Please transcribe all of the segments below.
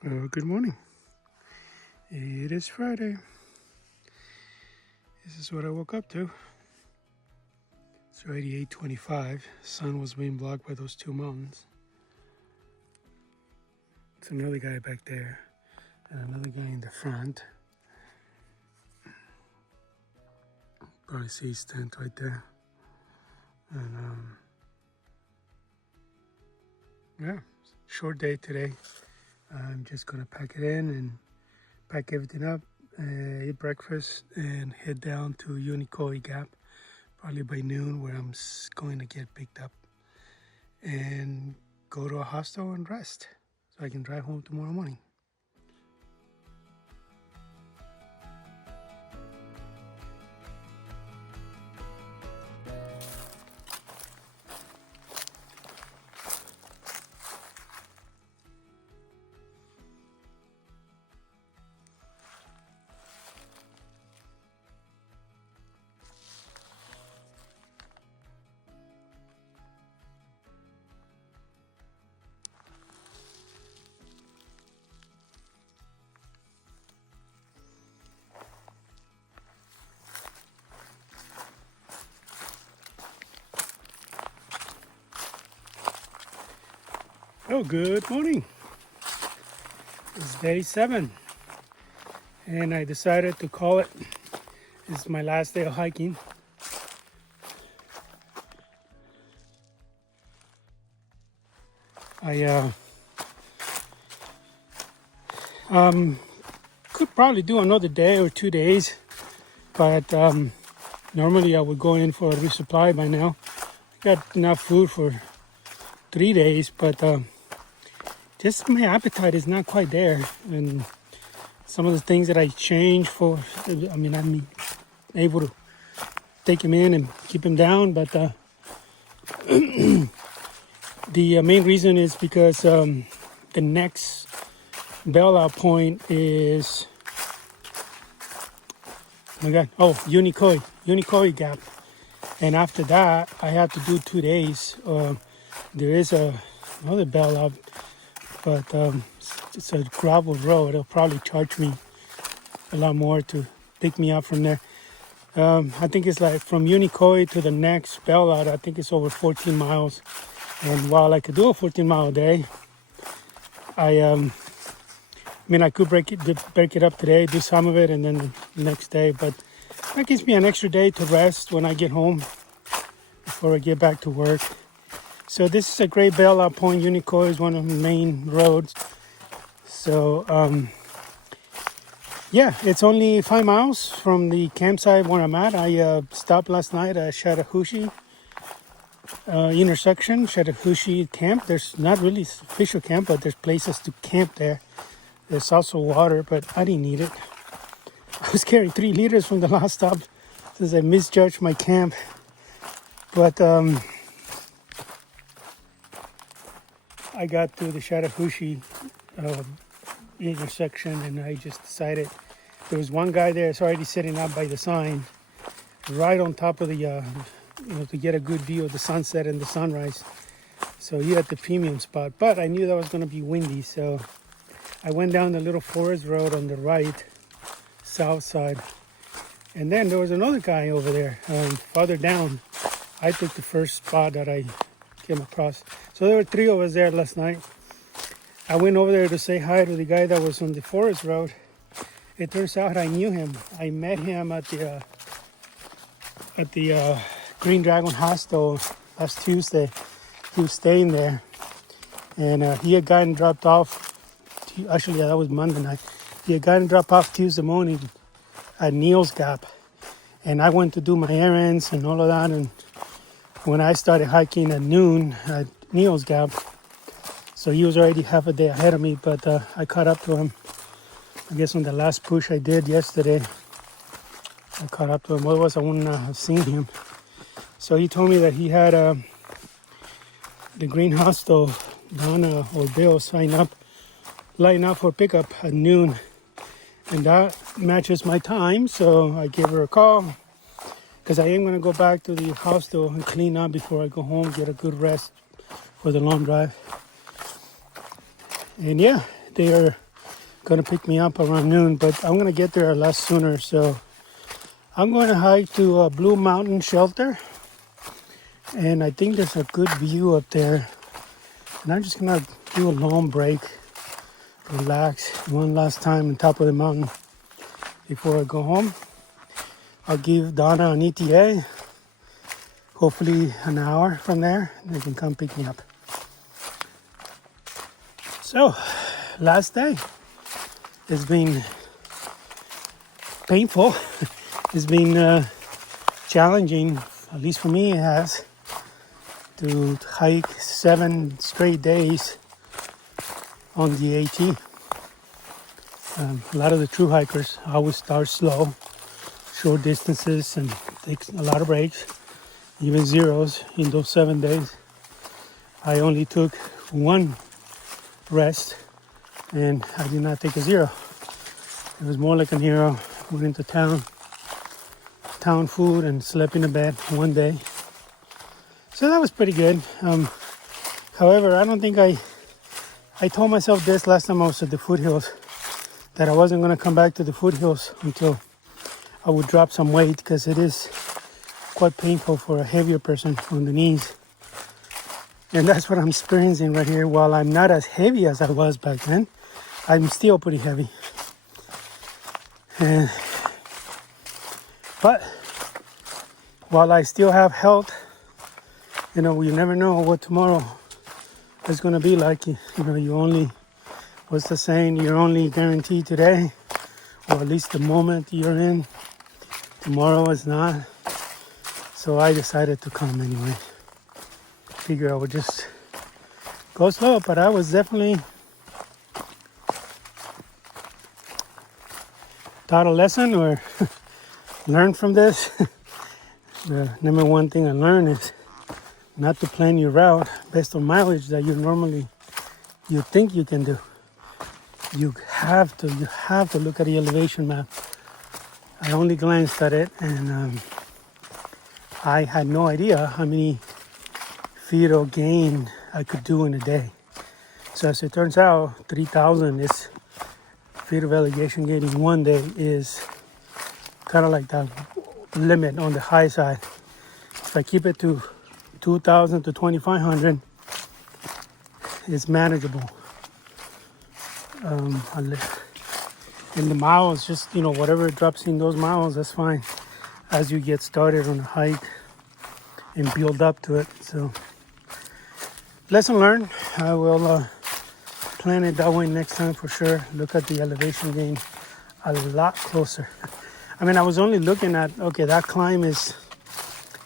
Good morning. It is Friday. This is what I woke up to. It's already 8:25. Sun was being blocked by those two mountains. It's another guy back there and another guy in the front. Probably see his tent right there. And yeah, short day today. I'm just gonna pack it in and pack everything up, eat breakfast, and head down to Unicoi Gap, probably by noon, where I'm going to get picked up and go to a hostel and rest so I can drive home tomorrow morning. Oh, good morning. It's day 7, and I decided to call it. This is my last day of hiking. I could probably do another day or 2 days, but normally I would go in for a resupply by now. I got enough food for 3 days, but just my appetite is not quite there, and some of the things that I change for, I'm able to take him in and keep him down, but the main reason is because the next bailout point is, Unicoi Gap, and after that I have to do 2 days. There is another bailout, but it's a gravel road. It'll probably charge me a lot more to pick me up from there. I think it's like from Unicoi to the next bailout, I think it's over 14 miles. And while I could do a 14-mile day, I could break it up today, do some of it, and then the next day. But that gives me an extra day to rest when I get home before I get back to work. So this is a great bailout point. Unicoi is one of the main roads. So it's only 5 miles from the campsite where I'm at. I stopped last night at Chattahoochee intersection, Chattahoochee camp. There's not really official camp, but there's places to camp there. There's also water, but I didn't need it. I was carrying 3 liters from the last stop since I misjudged my camp. But I got to the Chattahoochee intersection, and I just decided there was one guy there that's already sitting up by the sign right on top of the to get a good view of the sunset and the sunrise. So he had the premium spot, but I knew that was going to be windy, so I went down the little forest road on the right, south side, and then there was another guy over there farther down. I took the first spot that I came across. So there were 3 of us there last night. I went over there to say hi to the guy that was on the forest road. It turns out I knew him. I met him at the Green Dragon Hostel last Tuesday. He was staying there, and he had gotten dropped off. Actually, that was Monday night. He had gotten dropped off Tuesday morning at Neil's Gap, and I went to do my errands and all of that. And when I started hiking at noon at Neil's Gap, so he was already half a day ahead of me, but I caught up to him. I guess on the last push I did yesterday, I caught up to him. Otherwise, I wouldn't have seen him. So he told me that he had the Green Hostel, Donna or Bill, line up for pickup at noon. And that matches my time, so I gave her a call, because I am going to go back to the hostel and clean up before I go home, get a good rest for the long drive. And yeah, they are gonna pick me up around noon, but I'm gonna get there a lot sooner. So I'm going to hike to Blue Mountain Shelter, and I think there's a good view up there. And I'm just gonna do a long break, relax one last time on top of the mountain before I go home. I'll give Donna an ETA, hopefully an hour from there, and they can come pick me up. So, last day. It's been painful. It's been challenging, at least for me it has, to hike 7 straight days on the AT. A lot of the true hikers always start slow, short distances, and take a lot of breaks, even zeros in those 7 days. I only took 1 rest, and I did not take a zero. It was more like a hero. Went into town food, and slept in a bed 1 day. So that was pretty good. However, I don't think I told myself this last time I was at the foothills, that I wasn't going to come back to the foothills until I would drop some weight, because it is quite painful for a heavier person on the knees. And that's what I'm experiencing right here. While I'm not as heavy as I was back then, I'm still pretty heavy. But while I still have health, you never know what tomorrow is going to be like. You only, what's the saying? You're only guaranteed today, or at least the moment you're in. Tomorrow is not. So I decided to come anyway. Figure I would just go slow, but I was definitely taught a lesson or learned from this. The number one thing I learned is not to plan your route based on mileage that you think you can do. You have to look at the elevation map. I only glanced at it, and I had no idea how many feet of gain I could do in a day. So as it turns out, 3,000 is feet of elevation gain in 1 day is kind of like the limit on the high side. If I keep it to 2,000 to 2,500, it's manageable. In the miles, just whatever drops in those miles, that's fine as you get started on a hike and build up to it. So lesson learned. I will plan it that way next time for sure. Look at the elevation gain a lot closer. I mean, I was only looking at, okay, that climb is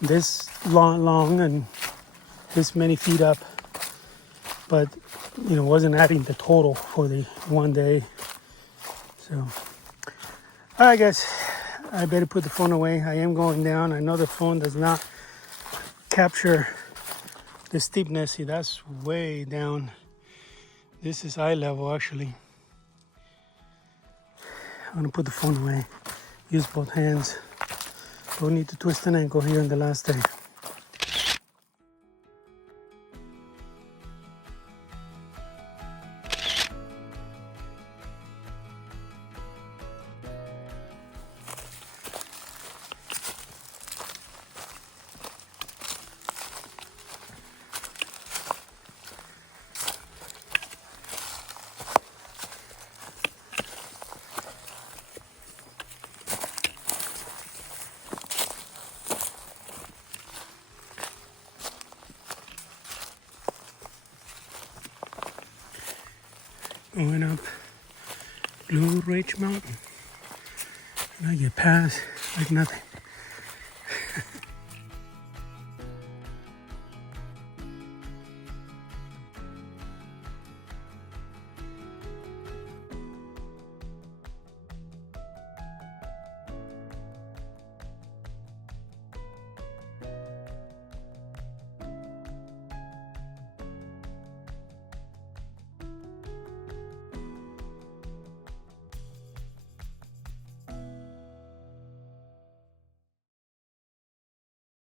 this long and this many feet up, but wasn't adding the total for the 1 day. So all right, guys, I better put the phone away. I am going down. I know the phone does not capture the steepness. See, that's way down. This is eye level, actually. I'm gonna put the phone away. Use both hands. Don't need to twist an ankle here in the last day. Going up Blue Ridge Mountain, and I get past like nothing.